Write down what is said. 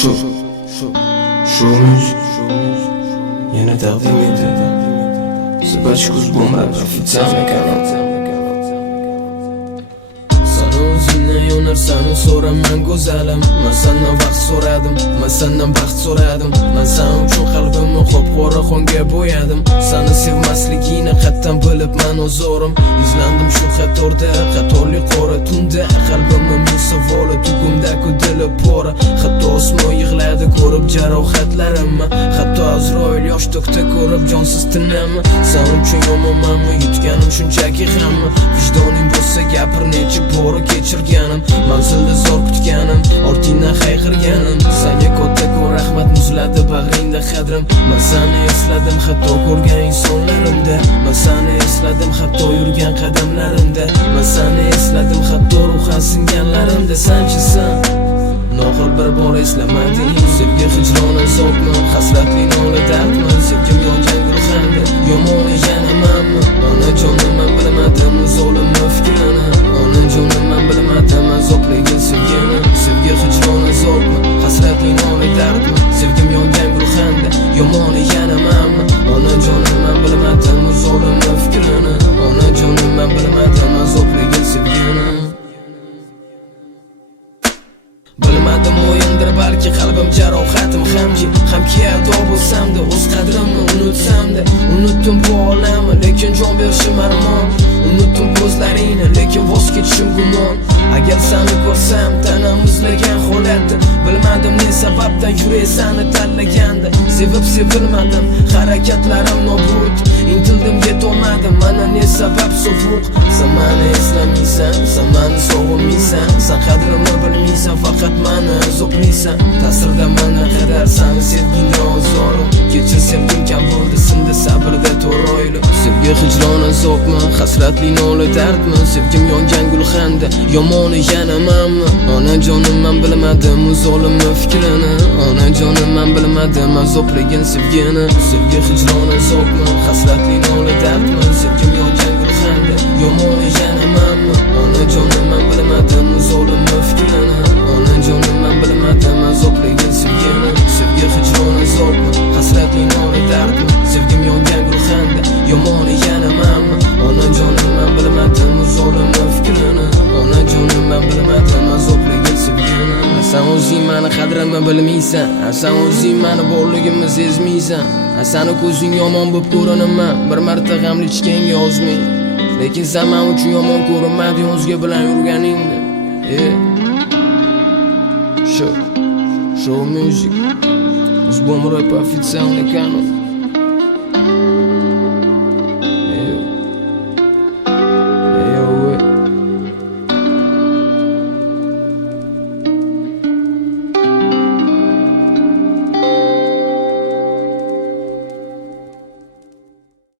Show music yana taqdim etadi. Собачку с бомбой официальный канал. Seni so'raman go'zalim, men sendan vaqt so'radim, men sendan baxt so'radim. Men sen uchun qalbimni qop-qora xonga bo'yadim. Seni sevmasligingni qattan bilib men o'zorim. Izlandim shu qatorda, qatorli qora tunda. Qalbimni ming savoli tugimda-ku dili pora. Hatto osmon yig'ladi ko'rib jarohatlarimni. Hatto Azroil yosh to'kdi ko'rib jonsiz tinamni. Sen uchun yomonmanmi, yutganim shunchaki hamma. Vijdoning bo'lsa gapir, necha bora kechirganim. Manzilda zor kutganim, ortingdan hayqirganim. Senga katta-ku rahmat muzladi bag'ringda qadrim. Men seni esladim hatto ko'rgan insonlarimda. Men seni esladim hatto yurgan qadamlarimda. Men seni esladim hatto ruhan singanlarimda. Senchi sen noqul bir bor eslamading. Sevgi hijron azobmi, hasratli nola dardmi? Sevgim yongan gulxanda, yomoni yana manmi? Onajonim men bilmadim zolimni fikrini. Onajonim men bilmadim azobligin sevgini. Sevgi hijron azobmi, hasratli nola dardmi? Sevgim yongan gulxanda, yomoni yana manmi? Onajonim men bilmadim zolimni fikrini. Onajonim men bilmadim azobligin sevgini. Bilmadim o'yindir balki qalbim jarohatim hamki ado bo'lsamda o'z qadrimni unutsamda. Unutdim bu olamni lekin jon berishim armon. Unutdim ko'zlaringni lekin voz kechishim gumon. Agar seni ko'rsam tanam muzlagan holatda, bilmadim ne sababdan yurak seni tanlaganda. Sevib sevilmadim, harakatlarim nobud. Intildim yetolmadim, mana ne sabab sovuq. Sen meni eslamaysan, sen meni sog'inmaysan. Sen qadrimni bilmaysan, faqat meni zo'playsan. Ta'sirda mana qadar seni sevgingga ozorim. Kechir sevgim kam bo'ldi, sindi sabrda to'royli. Sevgi hijron azobmi, hasratli nola dardmi? Sevgim yongan gulxanda, yomoni yana manmi? Onajonim men bilmadim zolimni fikrini. Onajonim men bilmadim azobligin sevgini. Sevgi hijron azobmi, hasratli nola dardmi? Sevgim yongan gulxanda, yomoni yana manmi? Onajonim men bilmadim zolimni fikrini. Onajonim men bilmadim azobligin sevgini. Sevgi hijron azobmi, hasratli nola dardmi? Sevgim yongan gulxanda, yomoni yana manmi? Onajonim men bilmadim zolimni fikrini. Onajonim men bilmadim azobligin sevgini. Sen o'zing meni qadrimni bilmaysan, sen o'zing meni borligimni sezmaysan. Seni ko'zing yomon bo'lib ko'rinaman, bir marta g'amli ichganga yozmay. Lekin sen men uchun yomon ko'rinmading o'zga bilan yurganingda. Show music. С бомбой по официальный канал.